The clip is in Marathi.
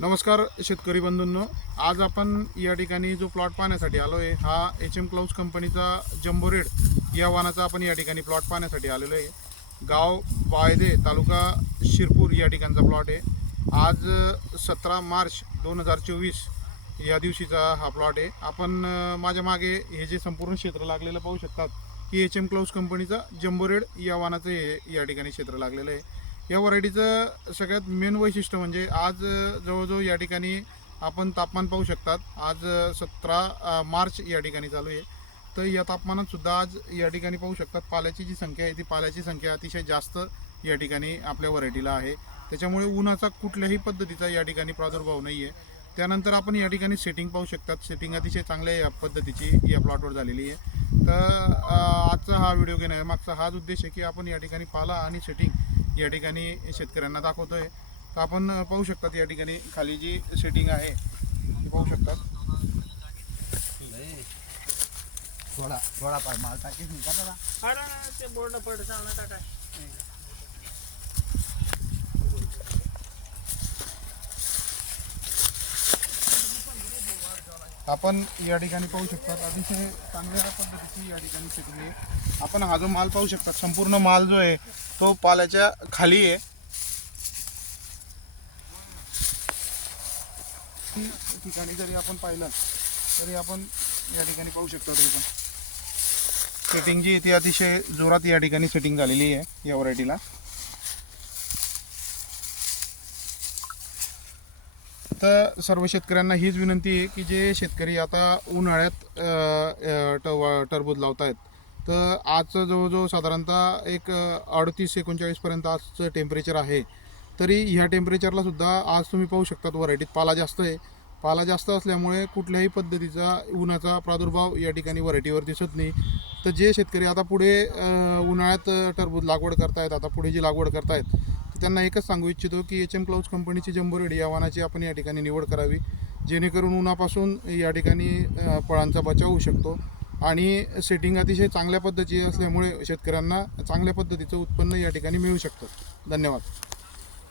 नमस्कार शेतकरी बंधूंनो, आज आपण या ठिकाणी जो प्लॉट पाहण्यासाठी आलो आहे हा HM क्लाउज कंपनीचा जम्बो रेड या वाहनाचा आपण या ठिकाणी प्लॉट पाहण्यासाठी आलेलो आहे। गाव वायदे, तालुका शिरपूर या ठिकाणचा प्लॉट आहे। आज 17 मार्च 2024 या दिवशीचा हा प्लॉट आहे। आपण माझ्या मागे हे जे संपूर्ण क्षेत्र लागलेलं पाहू शकतात की HM क्लाउज कंपनीचा जम्बो रेड या वाहनाचं हे या ठिकाणी क्षेत्र लागलेलं आहे। या व्हरायटीचं सगळ्यात मेन वैशिष्ट्य म्हणजे आज जवळजवळ या ठिकाणी आपण तापमान पाहू शकतात। आज 17 मार्च या ठिकाणी चालू आहे। तर या तापमानात सुद्धा आज या ठिकाणी पाहू शकतात पाल्याची जी संख्या आहे ती पाल्याची संख्या अतिशय जास्त या ठिकाणी आपल्या व्हरायटीला आहे। त्याच्यामुळे उन्हाचा कुठल्याही पद्धतीचा या ठिकाणी प्रादुर्भाव नाही आहे। त्यानंतर आपण या ठिकाणी सेटिंग पाहू शकतात। सेटिंग अतिशय चांगल्या या पद्धतीची या प्लॉटवर झालेली आहे। तर आजचा हा व्हिडिओ घेण्यामागचा हाच उद्देश आहे की आपण या ठिकाणी पाला आणि सेटिंग या ठिकाणी शेतकऱ्यांना दाखवतोय। तर आपण पाहू शकतात या ठिकाणी खाली जी सेटिंग आहे ती पाहू शकतात। थोड़ा थोड़ा पर माल टाकी नहीं कर रहा। अरे ते बोर्ड पड जावना टाका। आपण या ठिकाणी पाहू शकतात अतिशय चांगल्या पद्धतीची या ठिकाणी सेटिंग आहे। आपण हा जो माल पाहू शकतात संपूर्ण माल जो आहे तो पाल्याच्या खाली आहे। ठिकाणी जरी आपण पाहिलं तरी आपण या ठिकाणी पाहू शकतो तरी पण सेटिंग जी ती अतिशय जोरात या ठिकाणी सेटिंग झालेली आहे या व्हरायटीला। तर सर्व शेतकऱ्यांना हीच विनंती आहे की जे शेतकरी आता उन्हाळ्यात टरबूज लावत आहेत तर आजचं जवळजवळ साधारणतः एक 38-39 पर्यंत आजचं टेम्परेचर आहे। तरी ह्या टेम्परेचरला सुद्धा आज तुम्ही पाहू शकतात व्हरायटीत पाला जास्त आहे। पाला जास्त असल्यामुळे कुठल्याही पद्धतीचा उन्हाचा प्रादुर्भाव या ठिकाणी व्हरायटीवर दिसत नाही। तर जे शेतकरी आता पुढे उन्हाळ्यात टरबूज लागवड करतायत, आता पुढे जी लागवड करतायत तर त्यांना एकच सांगू इच्छितो की HM क्लाउज कंपनीची जम्बो रेड या वाहनाची आपण या ठिकाणी निवड करावी, जेणेकरून उन्हापासून या ठिकाणी फळांचा बचाव होऊ शकतो आणि सेटिंग अतिशय चांगल्या पद्धतीची असल्यामुळे शेतकऱ्यांना चांगल्या पद्धतीचं उत्पन्न या ठिकाणी मिळू शकतं। धन्यवाद।